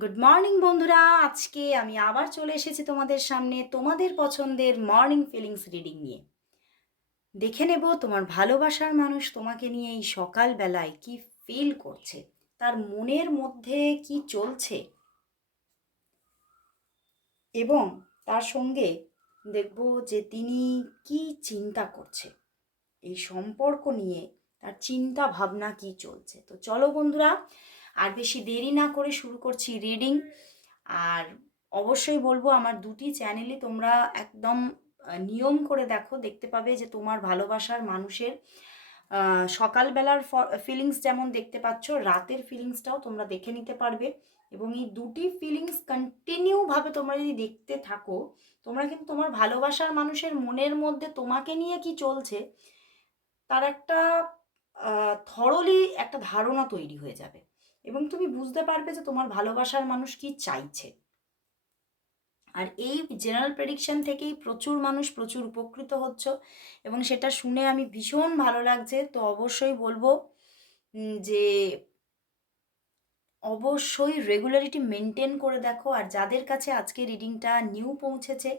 Good morning বন্ধুরা। আজকে আমি আবার চলে এসেছি তোমাদের সামনে তোমাদের পছন্দের মর্নিং ফিলিংস রিডিং নিয়ে। দেখে নেব তোমার ভালোবাসার মানুষ তোমাকে নিয়ে এই সকালবেলায় কি ফিল করছে? তার মনের মধ্যে কি চলছে? এবং তার সঙ্গে দেখব যে তিনি কি চিন্তা করছে। এই সম্পর্ক নিয়ে তার চিন্তা ভাবনা কি চলছে? তো চলো বন্ধুরা আর বেশি দেরি না করে শুরু করছি রিডিং আর অবশ্যই বলব, আমার দুটি চ্যানেলে তোমরা একদম নিয়ম করে দেখো, দেখতে পাবে যে তোমার ভালোবাসার মানুষের সকালবেলার ফিলিংস যেমন দেখতে পাচ্ছ, রাতের ফিলিংসটাও তোমরা দেখে নিতে পারবে। এবং এই দুটি ফিলিংস কন্টিনিউভাবে তোমরা যদি দেখতে থাকো, তোমরা কিন্তু তোমার ভালোবাসার মানুষের মনের মধ্যে তোমাকে নিয়ে কি চলছে, তার একটা থরলি একটা ধারণা তৈরি হয়ে যাবে। এবং তুমি বুঝতে পারবে যে তোমার ভালোবাসার মানুষ কি চাইছে। আর এই জেনারেল প্রেডিকশন থেকেই প্রচুর মানুষ প্রচুর উপকৃত হচ্ছ এবং সেটা শুনে আমি ভীষণ ভালো লাগছে। তো অবশ্যই বলব যে অবশ্যই রেগুলারিটি মেনটেন করে দেখো। আর যাদের কাছে আজকে রিডিংটা নিউ পৌঁছেছে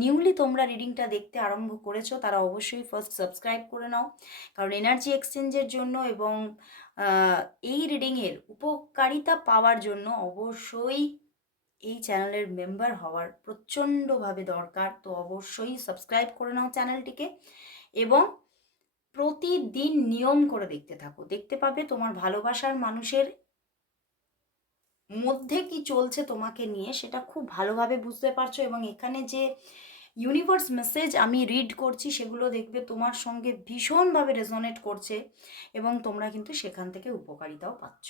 নিউলি তোমরা রিডিংটা দেখতে আরম্ভ করেছ, তারা অবশ্যই ফার্স্ট সাবস্ক্রাইব করে নাও। কারণ এনার্জি এক্সচেঞ্জের জন্য এবং এই রিডিংয়ের উপকারিতা পাওয়ার জন্য অবশ্যই এই চ্যানেলের মেম্বার হওয়ার প্রচণ্ডভাবে দরকার। তো অবশ্যই সাবস্ক্রাইব করে নাও চ্যানেলটিকে এবং প্রতিদিন নিয়ম করে দেখতে থাকো। দেখতে পাবে তোমার ভালোবাসার মানুষের মধ্যে কি চলছে তোমাকে নিয়ে সেটা খুব ভালোভাবে বুঝতে পারছ এবং এখানে যে ইউনিভার্স মেসেজ আমি রিড করছি, সেগুলো দেখবে তোমার সঙ্গে ভীষণভাবে রেজোনেট করছে এবং তোমরা কিন্তু সেখান থেকে উপকারিতাও পাচ্ছ।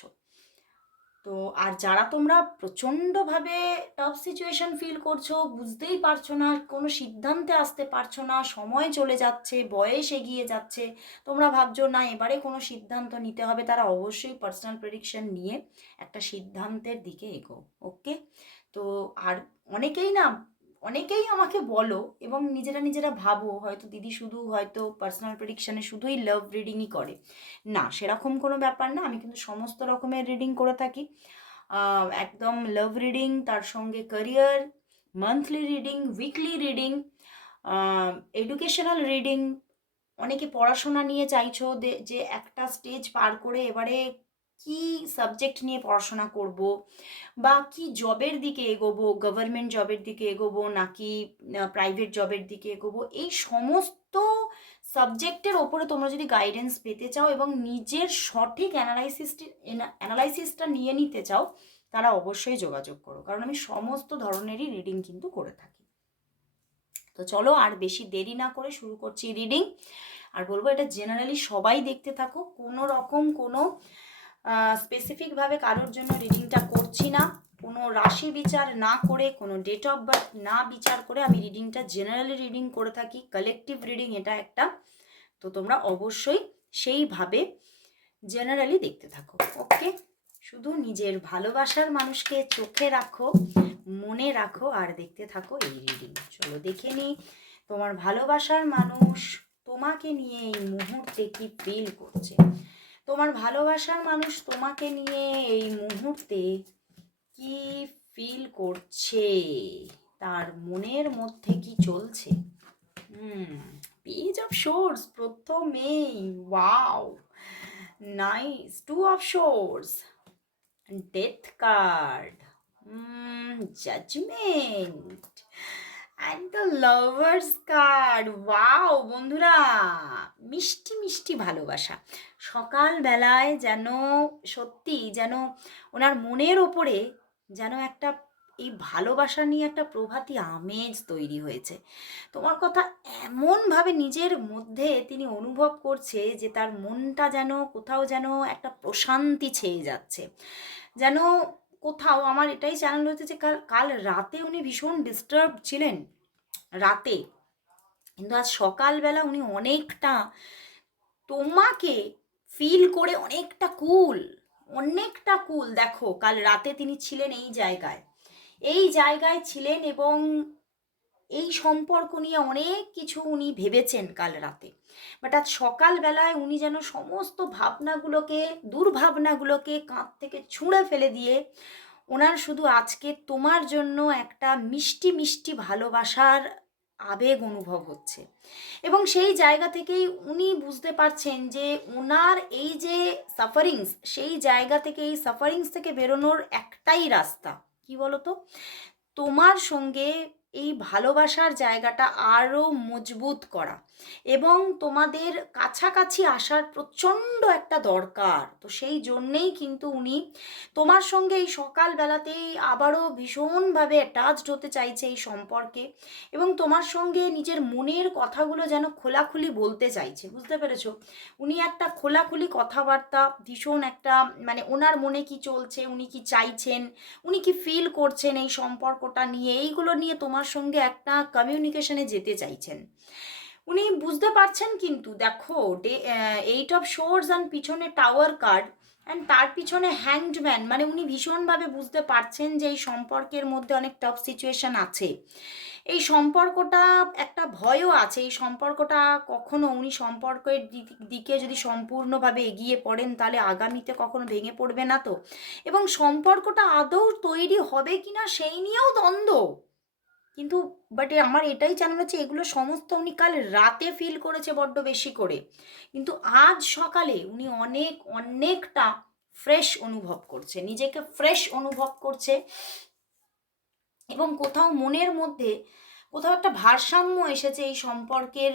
তো আর যারা তোমরা প্রচণ্ডভাবে টাফ সিচুয়েশন ফিল করছ, বুঝতেই পারছ না, কোনো সিদ্ধান্তে আসতে পারছ না, সময় চলে যাচ্ছে, বয়স এগিয়ে যাচ্ছে, তোমরা ভাবছ না, এবারে কোনো সিদ্ধান্ত নিতে হবে, তারা অবশ্যই পার্সোনাল প্রেডিকশন নিয়ে একটা সিদ্ধান্তের দিকে এগো ওকে তো আর অনেকেই না অনেকেই আমাকে বলো এবং নিজেরা নিজেরা ভাবো, হয়তো দিদি শুধু হয়তো পার্সোনাল প্রেডিকশানে শুধুই লাভ রিডিংই করে। না, সেরকম কোনো ব্যাপার না, আমি কিন্তু সমস্ত রকমের রিডিং করে থাকি। একদম লাভ রিডিং তার সঙ্গে career monthly reading weekly reading educational reading অনেকে পড়াশোনা নিয়ে চাইছো যে একটা স্টেজ পার করে এবারে কি সাবজেক্ট নিয়ে পড়াশোনা করব? বা কি জবের দিকে এগোবো? গভর্নমেন্ট জবের দিকে এগোবো নাকি প্রাইভেট জবের দিকে এগোবো? এই সমস্ত সাবজেক্টের ওপরে তোমরা যদি গাইডেন্স পেতে চাও এবং নিজের সঠিক অ্যানালাইসিসটি অ্যানালাইসিসটা নিয়ে নিতে চাও, তারা অবশ্যই যোগাযোগ করো। কারণ আমি সমস্ত ধরনেরই রিডিং কিন্তু করে থাকি। তো চলো আর বেশি দেরি না করে শুরু করছি রিডিং আর বলব এটা জেনারেলি সবাই দেখতে থাকো। কোনো রকম কোনো স্পেসিফিকভাবে কারোর জন্য রিডিংটা করছি না। কোনো রাশি বিচার না করে, কোনো ডেট অফ বার্থ না বিচার করে আমি রিডিংটা জেনারেলি রিডিং করে থাকি কালেকটিভ রিডিং এটা একটা। তো তোমরা অবশ্যই সেইভাবে জেনারেলি দেখতে থাকো ওকে শুধু নিজের ভালোবাসার মানুষকে চোখে রাখো, মনে রাখো আর দেখতে থাকো এই রিডিং চলো দেখে নিই, তোমার ভালোবাসার মানুষ তোমাকে নিয়ে এই মুহূর্তে কি ফিল করছে? তোমার ভালোবাসার মানুষ তোমাকে নিয়ে এই মুহূর্তে কি ফিল করছে? তার মনের মধ্যে কি চলছে? পেজ অফ শোর্স প্রথমেই wow nice two of swords death card judgement and the lovers card wow বন্ধুরা, মিষ্টি মিষ্টি ভালোবাসা। সকালবেলায় যেন সত্যি যেন ওনার মনের ওপরে যেন একটা এই ভালোবাসা নিয়ে একটা প্রভাতী আমেজ তৈরি হয়েছে। তোমার কথা এমনভাবে নিজের মধ্যে তিনি অনুভব করছে যে তার মনটা যেন কোথাও যেন একটা প্রশান্তি ছেয়ে যাচ্ছে। যেন কোথাও আমার এটাই চ্যানেল হয়েছে যে কাল কাল রাতে উনি ভীষণ ডিস্টার্ব ছিলেন। রাতে। কিন্তু আজ সকালবেলা উনি অনেকটা তোমাকে ফিল করে অনেকটা কুল অনেকটা কুল দেখো, কাল রাতে তিনি ছিলেন এই জায়গায়। এই জায়গায় ছিলেন এবং এই সম্পর্ক নিয়ে অনেক কিছু উনি ভেবেছেন কাল রাতে। বাট আজ সকালবেলায় উনি যেন সমস্ত ভাবনাগুলোকে, দুর্ভাবনাগুলোকে কাঁধ থেকে ছুঁড়ে ফেলে দিয়ে ওনার শুধু আজকে তোমার জন্য একটা মিষ্টি মিষ্টি ভালোবাসার আবেগ অনুভব হচ্ছে। এবং সেই জায়গা থেকেই উনি বুঝতে পারছেন যে ওনার এই যে সাফারিংস সেই জায়গা থেকে এই সাফারিংস থেকে বেরোনোর একটাই রাস্তা। কি বলতো? তোমার সঙ্গে এই ভালোবাসার জায়গাটা আরও মজবুত করা। এবং তোমাদের কাছাকাছি আসার প্রচণ্ড একটা দরকার। তো সেই জন্যেই কিন্তু উনি তোমার সঙ্গে এই সকালবেলাতেই আবারও ভীষণভাবে অ্যাটাচড হতে চাইছে এই সম্পর্কে এবং তোমার সঙ্গে নিজের মনের কথাগুলো যেন খোলাখুলি বলতে চাইছে। বুঝতে পেরেছ? উনি একটা খোলাখুলি কথাবার্তা, ভীষণ একটা মানে ওনার মনে কি চলছে, উনি কি চাইছেন, উনি কি ফিল করছেন এই সম্পর্কটা নিয়ে, এইগুলো নিয়ে তোমার সঙ্গে একটা কমিউনিকেশনে যেতে চাইছেন। উনি বুঝতে পারছেন কিন্তু দেখো, the eight of swords and পিছনে টাওয়ার কার্ড অ্যান্ড তার পিছনে হ্যাংডম্যান মানে উনি ভীষণভাবে বুঝতে পারছেন যে এই সম্পর্কের মধ্যে অনেক টাফ সিচুয়েশন আছে। এই সম্পর্কটা একটা ভয়ও আছে, এই সম্পর্কটা কখনো উনি সম্পর্কের দিকে যদি সম্পূর্ণভাবে এগিয়ে পড়েন তাহলে আগামীতে কখনো ভেঙে পড়বে না তো। এবং সম্পর্কটা আদৌ তৈরি হবে কিনা সেই নিয়েও দ্বন্দ্ব। কিন্তু বাট আমার এটাই জানানো হচ্ছে, এগুলো সমস্ত উনি কাল রাতে ফিল করেছে বড্ড বেশি করে। কিন্তু আজ সকালে উনি অনেক, অনেকটা ফ্রেশ অনুভব করছে, নিজেকে ফ্রেশ অনুভব করছে এবং কোথাও মনের মধ্যে, কোথাও একটা ভারসাম্য এসেছে এই সম্পর্কের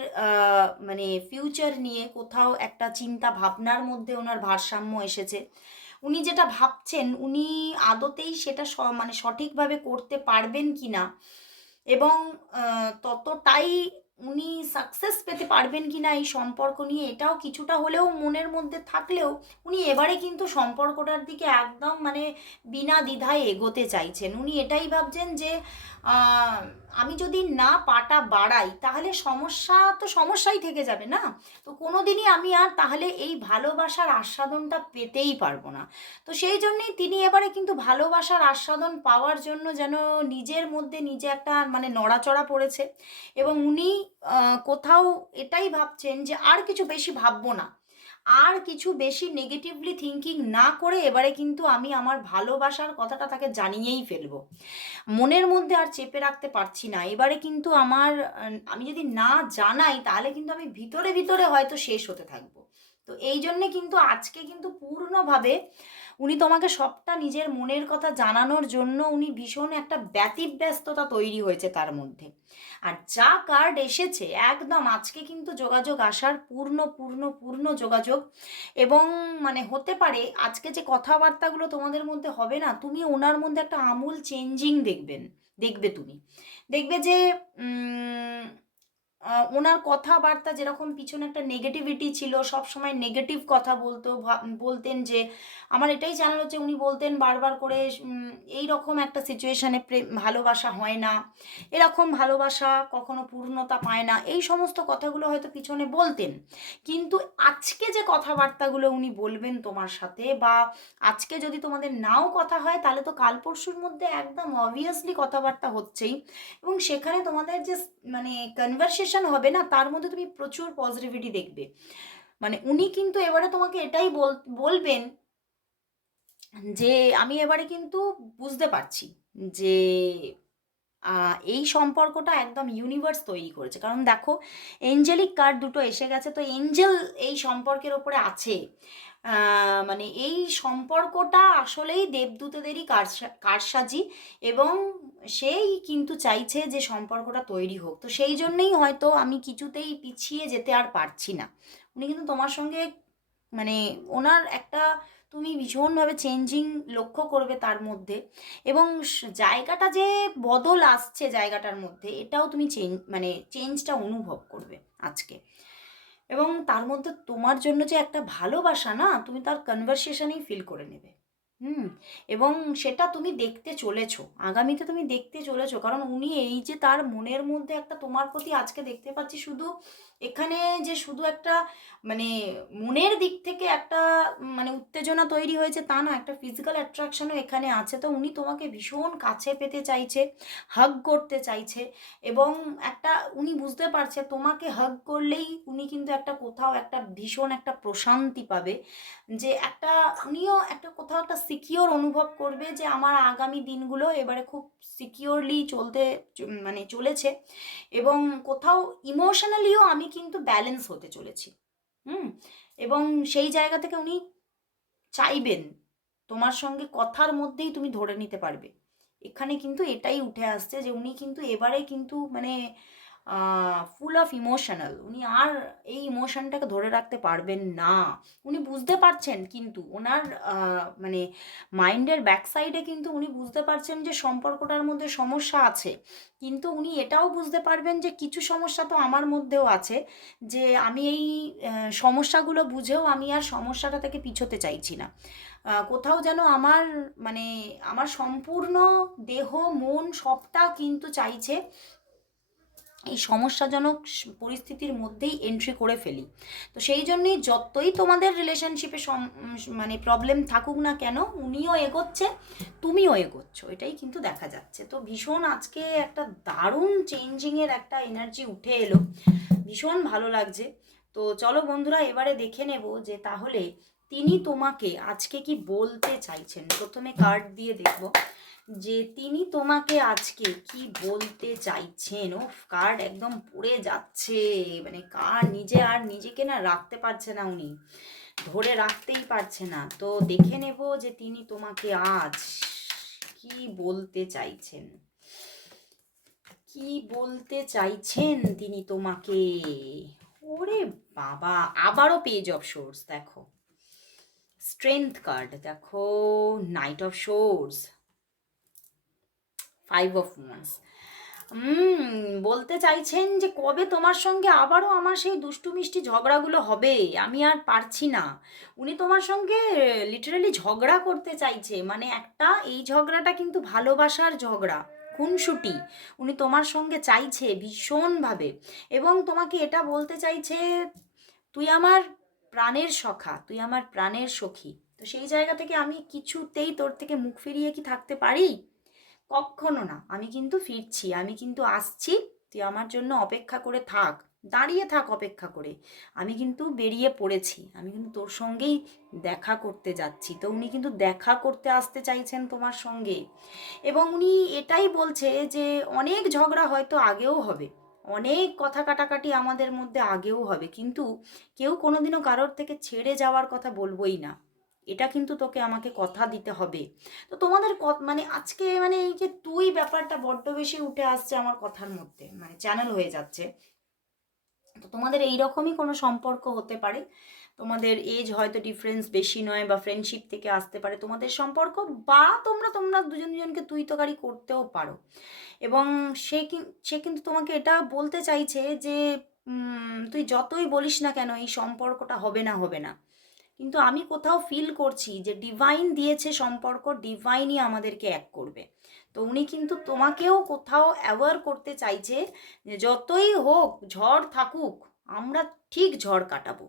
মানে ফিউচার নিয়ে, কোথাও একটা চিন্তা ভাবনার মধ্যে ওনার ভারসাম্য এসেছে। উনি যেটা ভাবছেন, উনি আদতেই সেটা মানে সঠিকভাবে করতে পারবেন কি না এবং ততটাই উনি সাকসেস পেতে পারবেন কি না এই সম্পর্ক নিয়ে, এটাও কিছুটা হলেও মনের মধ্যে থাকলেও উনি এবারে কিন্তু সম্পর্কটার দিকে একদম মানে বিনা দ্বিধায় এগোতে চাইছেন। উনি এটাই ভাবছেন যে আমি যদি না পাটা বাড়াই, তাহলে সমস্যা তো সমস্যাই থেকে যাবে না? তো কোনো দিনই আমি আর তাহলে এই ভালোবাসার আস্বাদনটা পেতেই পারব না। তো সেই জন্যেই তিনি এবারে কিন্তু ভালোবাসার আস্বাদন পাওয়ার জন্য যেন নিজের মধ্যে নিজে একটা মানে নড়াচড়া পড়েছে। এবং উনি কোথাও এটাই ভাবছেন যে আর কিছু বেশি ভাববো না। আর কিছু বেশি নেগেটিভলি থিঙ্কিং না করে এবারে কিন্তু আমি আমার ভালোবাসার কথাটা তাকে জানিয়েই ফেলব। মনের মধ্যে আর চেপে রাখতে পারছি না। এবারে কিন্তু আমার, আমি যদি না জানাই তাহলে কিন্তু আমি ভিতরে ভিতরে হয়তো শেষ হতে থাকব। তো এই জন্যে কিন্তু আজকে কিন্তু পূর্ণভাবে উনি তোমাকে সবটা নিজের মনের কথা জানানোর জন্য উনি ভীষণ একটা ব্যতিব্যস্ততা তৈরি হয়েছে তার মধ্যে। আর যা কার্ড এসেছে, একদম আজকে কিন্তু যোগাযোগ আসার পূর্ণ পূর্ণ পূর্ণ যোগাযোগ। এবং মানে হতে পারে, আজকে যে কথাবার্তাগুলো তোমাদের মধ্যে হবে না, তুমি ওনার মধ্যে একটা আমূল চেঞ্জিং দেখবেন, দেখবে তুমি। দেখবে যে ওনার কথাবার্তা যেরকম পিছনে একটা নেগেটিভিটি ছিল সব সময় নেগেটিভ কথা বলতো বলতেন যে, আমার এটাই জানার হচ্ছে, উনি বলতেন বারবার করে এই রকম একটা সিচুয়েশানে প্রেম, ভালোবাসা হয় না। এরকম ভালোবাসা কখনো পূর্ণতা পায় না। এই সমস্ত কথাগুলো হয়তো পিছনে বলতেন। কিন্তু আজকে যে কথাবার্তাগুলো উনি বলবেন তোমার সাথে বা আজকে যদি তোমাদের নাও কথা হয়, তাহলে তো কাল পরশুর মধ্যে একদম অবভিয়াসলি কথাবার্তা হচ্ছেই। এবং সেখানে তোমাদের যে মানে কনভারসেশন হবে না, তার মধ্যে তুমি প্রচুর পজিটিভিটি দেখবে। মানে উনি কিন্তু এবারে তোমাকে এটাই বলবেন যে, আমি এবারে কিন্তু বুঝতে পারছি যে এই সম্পর্কটা একদম ইউনিভার্স তৈরি করেছে। কারণ দেখো এঞ্জেলিক কার্ড দুটো এসে গেছে, তো এঞ্জেল এই সম্পর্কের ওপরে আছে। মানে এই সম্পর্কটা আসলেই দেবদূতেদেরই কারসা- কারসাজি এবং সেই কিন্তু চাইছে যে সম্পর্কটা তৈরি হোক। তো সেই জন্যেই হয়তো আমি কিছুতেই পিছিয়ে যেতে আর পারছি না। উনি কিন্তু তোমার সঙ্গে মানে ওনার একটা তুমি ভীষণভাবে চেঞ্জিং লক্ষ্য করবে তার মধ্যে এবং জায়গাটা যে বদল আসছে জায়গাটার মধ্যে, এটাও তুমি চেঞ্জ মানে চেঞ্জটা অনুভব করবে আজকে। এবং তার মধ্যে তোমার জন্য যে একটা ভালোবাসা না, তুমি তার কনভারসেশনেই ফিল করে নেবে। হুম, এবং সেটা তুমি দেখতে চলেছো, আগামীতে তুমি দেখতে চলেছো, কারণ উনি এই যে তার মনের মধ্যে একটা তোমার প্রতি আজকে দেখতে পাচ্ছি শুধু এখানে যে শুধু একটা মানে মনের দিক থেকে একটা মানে উত্তেজনা তৈরি হয়েছে তা না, একটা ফিজিক্যাল অ্যাট্রাকশনও এখানে আছে। তো উনি তোমাকে ভীষণ কাছে পেতে চাইছে হাগ করতে চাইছে, এবং একটা উনি বুঝতে পারছে তোমাকে হাগ করলেই উনি কিন্তু একটা কোথাও একটা ভীষণ একটা প্রশান্তি পাবে। যে একটা উনিও একটা কোথাও একটা সিকিওর অনুভব করবে যে আমার আগামী দিনগুলো এবারে খুব সিকিওরলি চলতে মানে চলেছে এবং কোথাও ইমোশনালিও আমি কিন্তু ব্যালেন্স হতে চলেছি। হুম? এবং সেই জায়গা থেকে উনি চাইবেন তোমার সঙ্গে কথার মধ্যেই তুমি ধরে নিতে পারবে। এখানে কিন্তু এটাই উঠে আসছে যে উনি কিন্তু এবারে কিন্তু মানে ফুল অফ ইমোশনাল উনি আর এই ইমোশনটাকে ধরে রাখতে পারবেন না। উনি বুঝতে পারছেন কিন্তু, ওনার মানে মাইন্ডের ব্যাক সাইডে কিন্তু উনি বুঝতে পারছেন যে সম্পর্কটার মধ্যে সমস্যা আছে। কিন্তু উনি এটাও বুঝতে পারবেন যে কিছু সমস্যা তো আমার মধ্যেও আছে, যে আমি এই সমস্যাগুলো বুঝেও আমি আর সমস্যাটা থেকে পিছোতে চাইছি না। কোথাও যেন আমার মানে আমার সম্পূর্ণ দেহ, মন সবটা কিন্তু চাইছে এই সমস্যাজনক পরিস্থিতির মধ্যেই এন্ট্রি করে ফেলি। তো সেই জন্যই যতই তোমাদের রিলেশনশিপে মানে প্রবলেম থাকুক না কেন, উনিও এগোচ্ছে, তুমিও এগোচ্ছ, এটাই কিন্তু দেখা যাচ্ছে। তো ভীষণ আজকে একটা দারুণ চেঞ্জিংয়ের একটা এনার্জি উঠে এলো, ভীষণ ভালো লাগছে। তো চলো বন্ধুরা, এবারে দেখে নেব যে তাহলে তিনি তোমাকে আজকে কি বলতে চাইছেন? প্রথমে কার্ড দিয়ে দেখব। যে তিনি তোমাকে আজকে কি বলতে চাইছেন? ও কার্ড একদম পড়ে যাচ্ছে। মানে কার নিজে আর নিজেকে না রাখতে পারছে না উনি। ধরে রাখতেই পারছে না। তো দেখে নেব যে তিনি তোমাকে আজ কি বলতে চাইছেন। কি বলতে চাইছেন তিনি তোমাকে? ওরে বাবা, আবারও পেজ অফ সোর্স দেখো। স্ট্রেংথ কার্ড দেখো। Knight of swords five of hmm বলতে চাইছেন যে কবে তোমার সঙ্গে আবারও আমার সেই দুষ্টু মিষ্টি ঝগড়াগুলো হবে? আমি আর পারছি না। উনি তোমার সঙ্গে লিটারালি ঝগড়া করতে চাইছে। মানে একটা, এই ঝগড়াটা কিন্তু ভালোবাসার ঝগড়া, খুনসুটি। উনি তোমার সঙ্গে চাইছে ভীষণভাবে। এবং তোমাকে এটা বলতে চাইছে, তুই আমার প্রাণের সখা, তুই আমার প্রাণের সখী। তো সেই জায়গা থেকে আমি কিছুতেই তোর থেকে মুখ ফিরিয়ে কি থাকতে পারি? কখনো না। আমি কিন্তু ফিরছি, আমি কিন্তু আসছি, তুই আমার জন্য অপেক্ষা করে থাক, দাঁড়িয়ে থাক অপেক্ষা করে। আমি কিন্তু বেরিয়ে পড়েছি, আমি কিন্তু তোর সঙ্গেই দেখা করতে যাচ্ছি। তো উনি কিন্তু দেখা করতে আসতে চাইছেন তোমার সঙ্গে। এবং উনি এটাই বলছে যে, অনেক ঝগড়া হয়তো আগেও হবে, অনেক কথা কাটাকাটি আমাদের মধ্যে আগেও হবে, কিন্তু কেউ কোনোদিনও কারোর থেকে ছেড়ে যাওয়ার কথা বলবোই না। এটা কিন্তু তোকে আমাকে কথা দিতে হবে। তো তোমাদের মানে আজকে মানে এই যে তুই ব্যাপারটা বড্ড বেশি উঠে আসছে আমার কথার মধ্যে মানে চ্যানেল হয়ে যাচ্ছে। তো তোমাদের এই রকমই কোনো সম্পর্ক হতে পারে। তোমাদের এজ হয়তো ডিফারেন্স বেশি নয় বা ফ্রেন্ডশিপ থেকে আসতে পারে। তোমাদের সম্পর্ক বা তোমরা তোমরা দুজন দুজনকে তুই তোকারি করতেও পারো। এবং সে সে কিন্তু তোমাকে এটা বলতে চাইছে যে তুই যতই বলিস না কেন এই সম্পর্কটা হবে না হবে না। কিন্তু আমি কোথাও ফিল করছি যে ডিভাইন দিয়েছে সম্পর্ক ডিভাইনই আমাদেরকে এক করবে। তো উনি কিন্তু তোমাকেও কোথাও অ্যাওয়ার করতে চাইছে যে যতই হোক, ঝড় থাকুক, আমরা ঠিক ঝড় কাটাবো।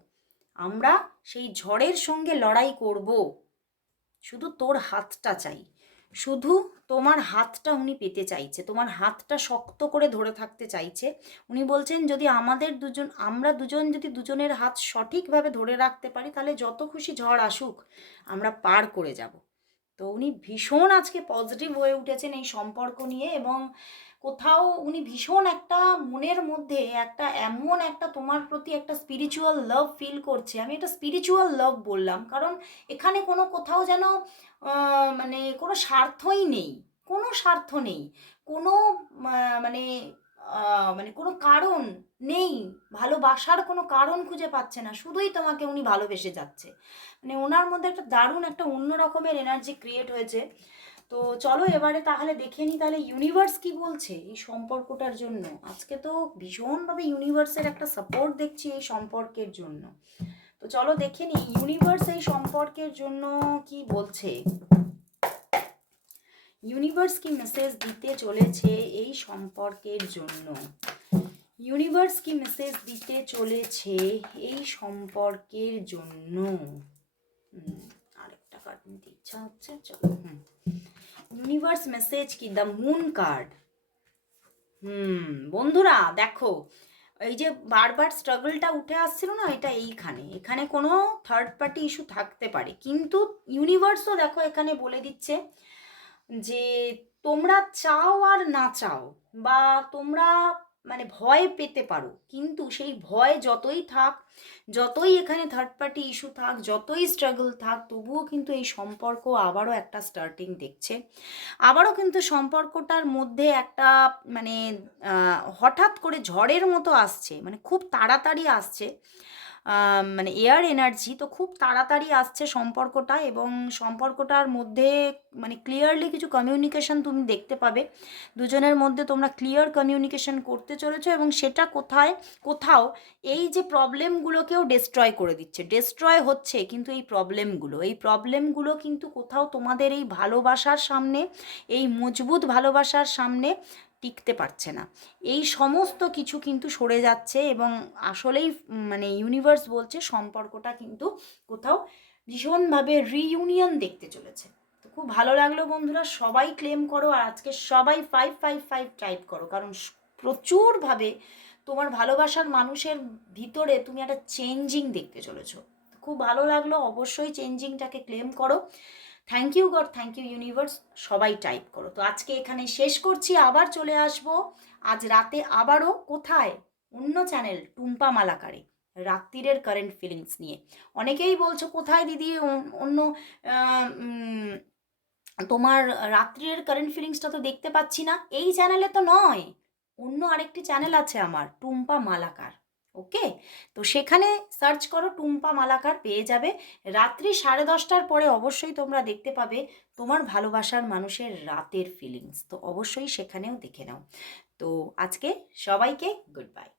আমরা সেই ঝড়ের সঙ্গে লড়াই করব। শুধু তোর হাতটা চাই। শুধু তোমার হাতটা উনি পেতে চাইছে, তোমার হাতটা শক্ত করে ধরে থাকতে চাইছে, উনি বলছেন যদি আমাদের দুজন, আমরা দুজন যদি দুজনের হাত সঠিকভাবে ধরে রাখতে পারি, তাহলে যত খুশি ঝড় আসুক, আমরা পার করে যাব। তো উনি ভীষণ আজকে পজিটিভ হয়ে উঠেছেন এই সম্পর্ক নিয়ে এবং কোথাও উনি ভীষণ একটা মনের মধ্যে একটা এমন একটা তোমার প্রতি একটা স্পিরিচুয়াল লাভ ফিল করছে। আমি এটা স্পিরিচুয়াল লাভ বললাম, কারণ এখানে কোনো কোথাও যেন মানে কোনো স্বার্থই নেই, কোনো স্বার্থ নেই, কোনো মানে মানে কোনো কারণ নেই, ভালোবাসার কোনো কারণ খুঁজে পাচ্ছে না, শুধুই তোমাকে উনি ভালোবেসে যাচ্ছে। মানে ওনার মধ্যে একটা দারুণ একটা অন্য রকমের এনার্জি ক্রিয়েট হয়েছে। তো চলো এবারে তাহলে দেখে নিই তাহলে ইউনিভার্স কি বলছে এই সম্পর্কটার জন্য। আজকে তো ভীষণভাবে ইউনিভার্সের একটা সাপোর্ট দেখছি এই সম্পর্কের জন্য। তো চলো দেখে নিই ইউনিভার্স এই সম্পর্কের জন্য কি বলছে। ইউনিভার্স কি মেসেজ দিতে চলেছে এই সম্পর্কের জন্য। ইউনিভার্স কি মেসেজ দিতে চলেছে এই সম্পর্কের জন্য। আরেকটা কার্ড নিতে ইচ্ছা হচ্ছে চলো হুম ইউনিভার্স মেসেজ কি? দ্য মুন কার্ড হুম বন্ধুরা দেখো এই যে বারবার স্ট্রাগলটা উঠে আসছিল না এটা এইখানে। এখানে কোনো থার্ড পার্টি ইস্যু থাকতে পারে। কিন্তু ইউনিভার্সও দেখো এখানে বলে দিচ্ছে যে তোমরা চাও আর না চাও বা তোমরা মানে ভয় পেতে পারো। কিন্তু সেই ভয় যতই থাক, যতই এখানে থার্ড পার্টি ইস্যু থাক, যতই স্ট্রাগল থাক, তবুও কিন্তু এই সম্পর্ক আবারও একটা স্টার্টিং দেখছে। আবারও কিন্তু সম্পর্কটার মধ্যে একটা মানে হঠাৎ করে ঝড়ের মতো আসছে মানে খুব তাড়াতাড়ি আসছে। মানে এয়ার এনার্জি তো খুব তাড়াতাড়ি আসছে সম্পর্কটা এবং সম্পর্কটার মধ্যে মানে ক্লিয়ারলি কিছু কমিউনিকেশন তুমি দেখতে পাবে। দুজনের মধ্যে তোমরা ক্লিয়ার কমিউনিকেশন করতে চলেছো এবং সেটা কোথায়, কোথাও এই যে প্রবলেমগুলোকেও ডিস্ট্রয় করে দিচ্ছে। ডিস্ট্রয় হচ্ছে কিন্তু এই প্রবলেমগুলো এই প্রবলেমগুলো কিন্তু কোথাও তোমাদের এই ভালোবাসার সামনে, এই মজবুত ভালোবাসার সামনে টিকতে পারছে না। এই সমস্ত কিছু কিন্তু সরে যাচ্ছে এবং আসলেই মানে ইউনিভার্স বলছে সম্পর্কটা কিন্তু কোথাও ভীষণভাবে রিইউনিয়ন দেখতে চলেছে। তো খুব ভালো লাগল বন্ধুরা, সবাই ক্লেম করো আর আজকে সবাই ফাইভ ফাইভ ফাইভ টাইপ করো। কারণ প্রচুরভাবে তোমার ভালোবাসার মানুষের ভিতরে তুমি একটা চেঞ্জিং দেখতে চলেছো। খুব ভালো লাগল, অবশ্যই চেঞ্জিংটাকে ক্লেম করো। Thank you God thank you universe সবাই টাইপ করো। তো আজকে এখানে শেষ করছি। আবার চলে আসব। আজ রাতে আবারও কোথায়? অন্য চ্যানেল টুম্পা মালাকারে। রাত্রিরের কারেন্ট ফিলিংস নিয়ে। অনেকেই বলছো, কোথায় দিদি? অন- অন্য তোমার রাত্রির কারেন্ট ফিলিংসটা তো দেখতে পাচ্ছি না। এই চ্যানেলে তো নয়। অন্য আরেকটি চ্যানেল আছে আমার, টুম্পা মালাকার। ওকে? তো সেখানে সার্চ করো টুম্পা মালাকার, পেয়ে যাবে। রাত্রি সাড়ে দশটার পরে অবশ্যই তোমরা দেখতে পাবে তোমার ভালোবাসার মানুষের রাতের ফিলিংস তো অবশ্যই সেখানেও দেখে নাও। তো আজকে সবাইকে গুড বাই